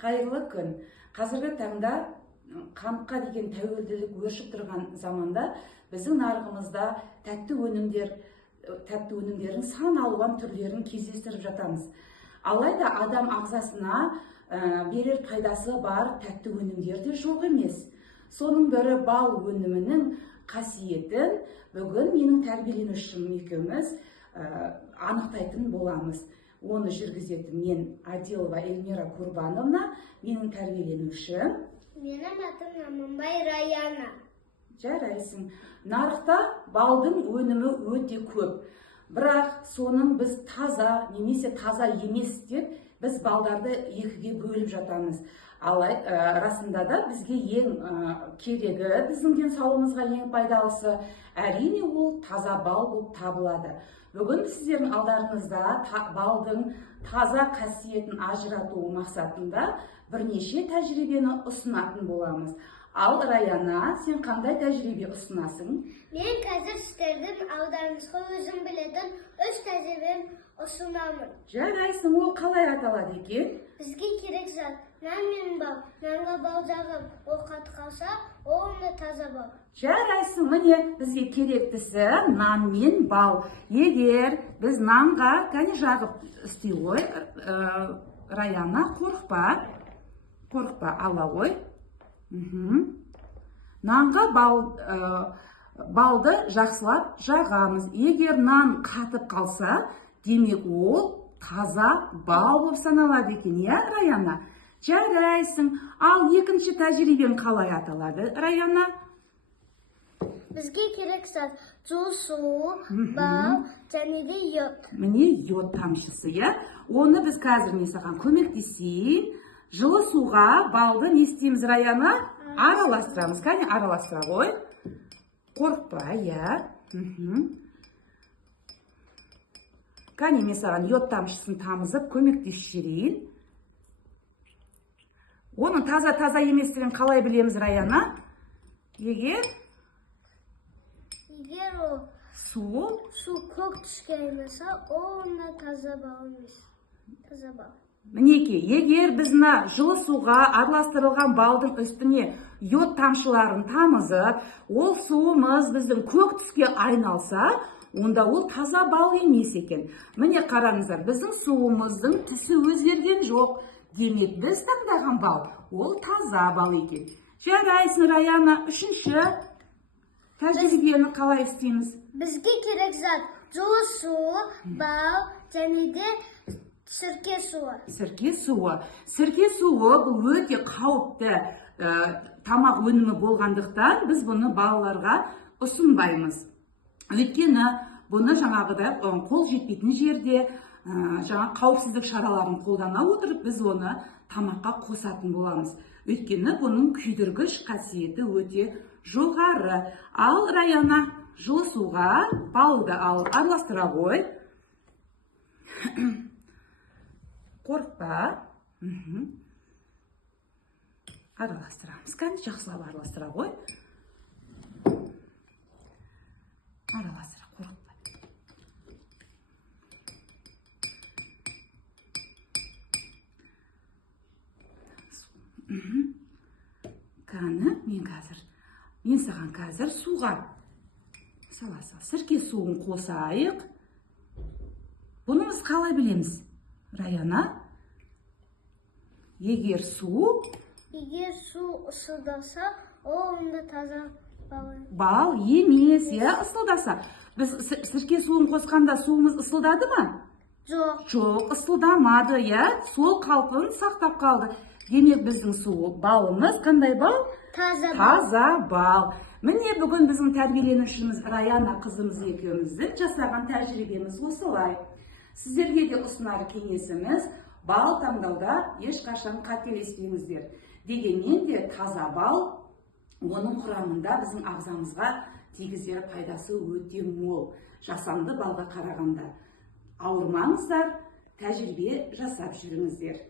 Қайырлы күн. Қазіргі таңда қантқа деген тәуелділік өршіп тұрған заманда біздің нарығымызда тәтті өнімдердің сан алуан түрлерін кездестіріп жатамыз. Алайда адам ағзасына берер пайдасы бар тәтті өнімдер де жоқ емес. Соның бірі бал өнімінің қасиетін бүгін менің тәрбиеленушім екеуміз анықтайтын боламыз. Оны жүргізетін мен Аделова Эльмира Курбановна, менің тәрбиеленушім. Менің атым Наманбай Раяна. Жарайсың. Нарықта балдың өнімі өте көп. Бірақ соның біз таза немесе таза емес деп біз балдарды екіге бөліп жатамыз. Расында да бізге ең керегі, біздің денсаулығымызға ең пайдалысы әрине ол таза бал болып табылады. Бүгін сіздердің алдарыңызда балдың таза қасиетін ажырату мақсатында бірнеше тәжірибені ұсынатын боламыз. Ал Раяна, сен қандай тәжірибе ұсынасың? Мен қазір сіздердің алдарыңызға өзім білетін 3 тәжірибем ұсынамын. Жарайсың, ол қалай аталады екен? Бізге керек зат нан мен бал. Нанға бал жағып, ол қатып қалса, оны таза бал. Жарайсың, міне бізге керектісі нан мен бал. Егер біз нанға кәне жағып істей ғой, Раяна, қорықпа, ала ғой. Нанға балды жақсылап жағамыз. Егер нан қатып қалса, демек ол таза бал болып саналады екен, иә, Раяна? Жарайсың. Ал екінші тәжірибем қалай аталады, Раяна? Бізге керек зат жылы су, бал және де йод. Міне йод тамшысы, иә? Оны біз қазір мен саған көмектесейін. Жылы суға балды не істейміз, Раяна? Араластырамыз. Кәне араластыра ғой. Қорықпа, иә. Кәне мен саған йод тамшысын тамызып көмектесіп жіберейін. Оның таза еместігін қалай білеміз, Раяна? Егер ол су көк түске айналса, онда таза бал емес. Таза бал. Мінеке, егер біз жылы суға араластырылған балдың үстіне йод тамшыларын тамызып, ол суымыз біздің көк түске айналса, онда ол таза бал емес екен. Міне қараңыздар, біздің суымыздың түсі өзгерген жоқ. Демек, біз таңдаған бал, ол таза бал екен. Жарайсың, Раяна, үшінші тәжірибені қалай істейміз? Бізге керек зат жылы су, бал және де сірке суы. Сірке суы бұл өте қауіпті тамақ өнімі болғандықтан біз бұны балаларға ұсынбаймыз. Өйткені бұны жаңағыдай қол жетпейтін жерде қауіпсіздік шараларын қолдана отырып біз оны тамаққа қосатын боламыз. Өйткені бұның күйдіргіш қасиеті өте жоғары. Ал Раяна, жылы суға балды араластыра ғой. Қорықпа. Араластырамыз. Кәне жақсылап араластыра ғой. Араластыра, қорықпа. Кәне, мен саған қазір суға сірке суын қосайық. Бұны біз қалай білеміз, Раяна? Егер су ысылдаса, онда таза бал емес, ысылдаса. Біз сірке суын қосқанда суымыз ысылдады ма? Жоқ, ысылдамады, сол қалпын сақтап қалды. Демек, біздің балымыз қандай бал? Таза бал. Міне бүгін біздің тәрбиеленушіміз Раяна қызымыз екеуміздің жасаған тәжірибеміз осылай. Сіздерге де ұсынар кеңесіміз, бал таңдауда ешқашан қателеспеңіздер. Дегенмен де таза бал, оның құрамында біздің ағзамызға тигізер пайдасы өте мол. Жасанды балға қарағанда. Ауырмаңыздар, тәжірибе жасап жүріңіздер.